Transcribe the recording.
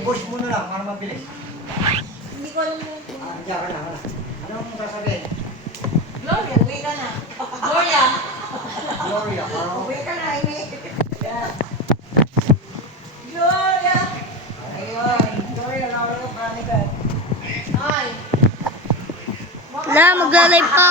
Push mo na lang para mabilis. Hindi ko alam mo. Diyan ka lang. Anong sasabihin? Gloria, uwi ka na. Gloria. Gloria. Uwi ka na, Amy. Gloria. Ayun. Gloria, Laura, Panigan. Ay. Wala, magla-live pa.